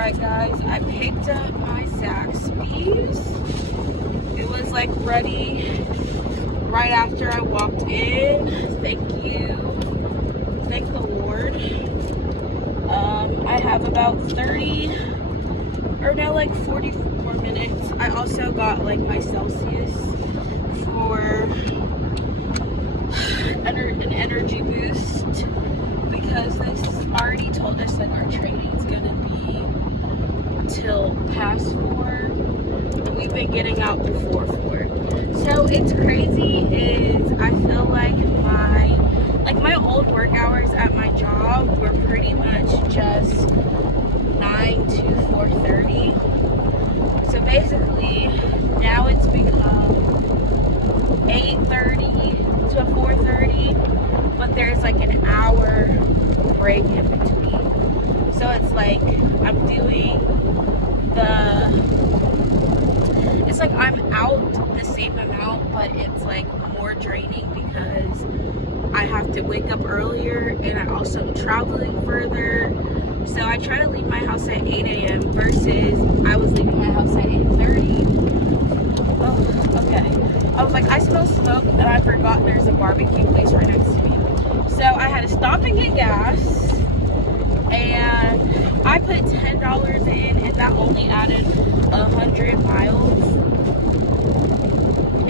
Alright guys, I picked up my Zaxby's. It was like ready right after I walked in. Thank you. Thank the Lord. I have about 44 minutes. I also got like my Celsius for an energy boost because they already told us like our training's gonna be till past 4 and we've been getting out before 4. So it's crazy is I feel like my old work hours at my job were pretty much just 9 to 4:30. So basically now it's become 8:30 to 4:30, but there's like an hour break in between. So it's like I'm doing it's like I'm out the same amount, but it's like more draining because I have to wake up earlier and I also am traveling further. So I try to leave my house at 8 a.m. versus I was leaving my house at 8:30. Oh, okay. I was like, I smell smoke and I forgot there's a barbecue place right next to me. So I had to stop and get gas. And I put $10 in and that only added 100 miles.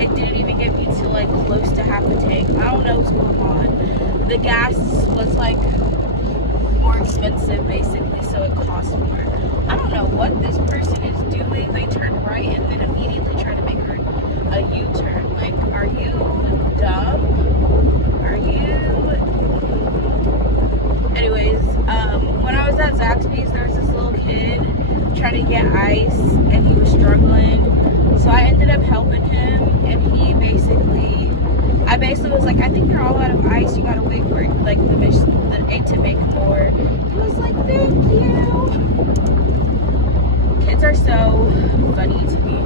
It didn't even get me to like close to half a tank. I don't know what's going on. The gas was like more expensive basically, so it cost more. I don't know what this person is doing. They turn right and then immediately try to make a U-turn. Like, are you dumb? Are you... Anyways, when I was at Zaxby's, there was this little kid trying to get ice and he was struggling. So I ended up helping him and I basically was like, I think you're all out of ice. You gotta wait for like the egg to make more. He was like, thank you. Kids are so funny to me.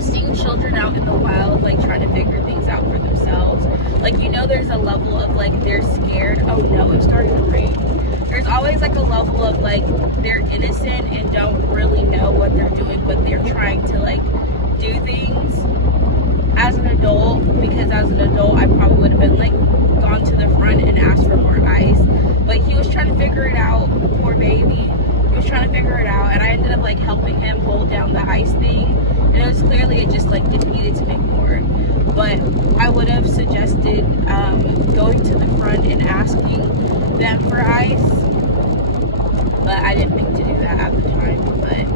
Seeing children out in the wild, like trying to figure things out for themselves. Like, you know, there's a level of like they're scared. Oh no, it's starting to rain. There's always like a level of like they're innocent and don't really know what they're doing, but they're trying to like do things as an adult, because as an adult I probably would have been like gone to the front and asked for more ice, but he was trying to figure it out. Poor baby, he was trying to figure it out, and I ended up like helping him hold down the ice thing, and it was clearly it just like it needed to make more. But I would have suggested going to the front and asking them for ice, but I didn't think to do that at the time. But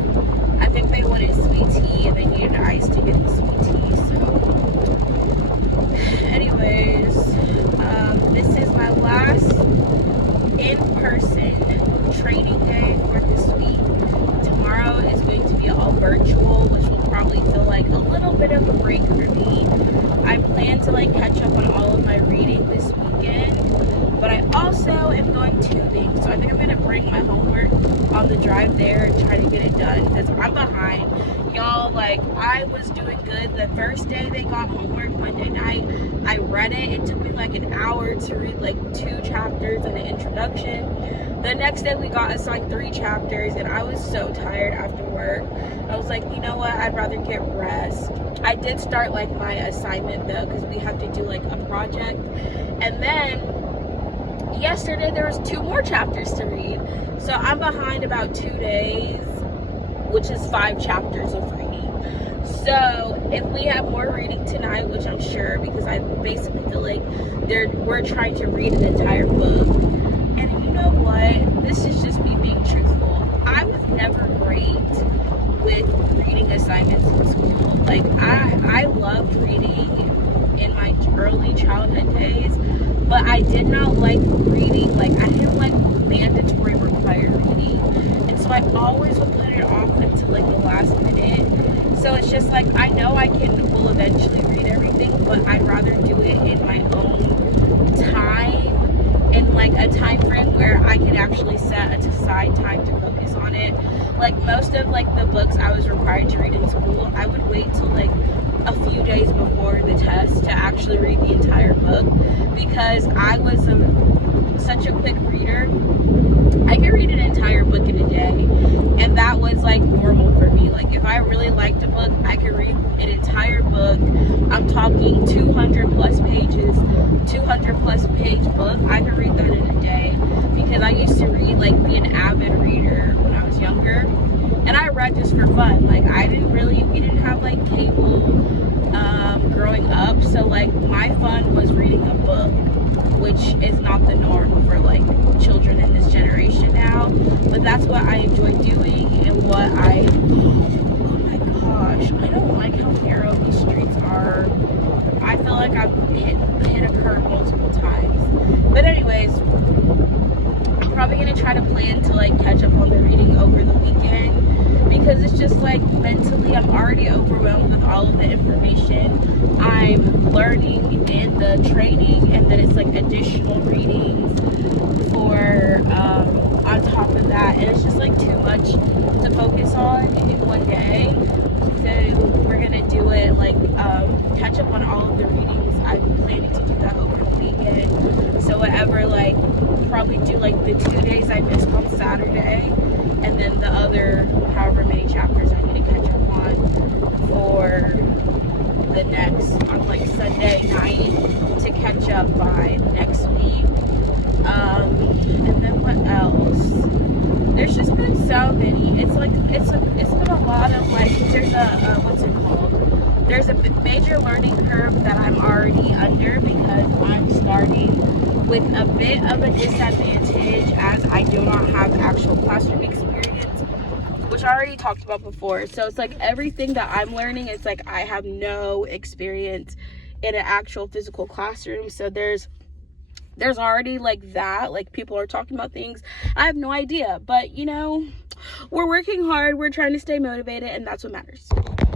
I think they wanted sweet tea and they needed ice to get the sweet tea. So anyways, this is my last in-person training day for this week. Tomorrow is going to be all virtual, which will probably feel like a little bit of a break for me. I plan to like catch up on all of my reading this weekend, but I also am going tubing, so I think I'm gonna bring my homework on the drive there and try to get it done because I'm behind. Y'all, like, I was doing good the first day they got homework Monday night. I read it. It took me like an hour to read like 2 chapters and an introduction. The next day we got assigned 3 chapters and I was so tired after work. I was like, you know what, I'd rather get rest. I did start like my assignment though because we have to do like a project. And then yesterday there was 2 more chapters to read. So I'm behind about 2 days, which is 5 chapters of reading. So if we have more reading tonight, which I'm sure, because I basically feel like we're trying to read an entire book. And you know what? This is just me being truthful. I was never great with reading assignments in school. Like, I loved reading in my early childhood days, but I did not like reading. Like, I didn't like mandatory required reading. And so I always would put it off until like the last minute. So it's just like, I know I will eventually read everything, but I'd rather do it in my own time, in like a time frame where I can actually set aside time to focus on it. Like most of like the books I was required to read in school, I would wait till like a few days before the test to actually read the entire book because I was such a quick reader. I could read an entire book in a day. And that was like normal for me. Like if I really liked a book, I could read an entire book. I'm talking 200 plus pages, 200 plus page book. I could read that in a day because I used to read, like be an avid reader when I was younger. And I read just for fun. Like we didn't have like cable growing up. So like my fun was reading a book, which is not the norm for like children in this generation now. But that's what I enjoy doing and what oh my gosh, I don't like how narrow these streets are. I feel like I've hit a curve multiple times. But anyways, I'm probably gonna try to plan to like catch up on the reading over the weekend, because it's just like mentally I'm already overwhelmed with all of the information I'm learning in the training, and then it's like additional readings for on top of that, and it's just like too much to focus on in one day. So we're gonna do it like catch up on all of the readings. I'm planning to do that over the weekend. So whatever, like probably do like the 2 days I missed on Saturday, and then the other however many chapters I need to catch up on for the next on like Sunday night to catch up by next week. And then what else? There's just been so many. It's been a lot of like, there's a what's it called? There's a major learning curve that I'm already under because I'm starting with a bit of a disadvantage as I do not have actual classroom experience, which I already talked about before. So it's like everything that I'm learning, it's like I have no experience in an actual physical classroom. So there's already like that, like people are talking about things I have no idea, but you know, we're working hard, we're trying to stay motivated, and that's what matters.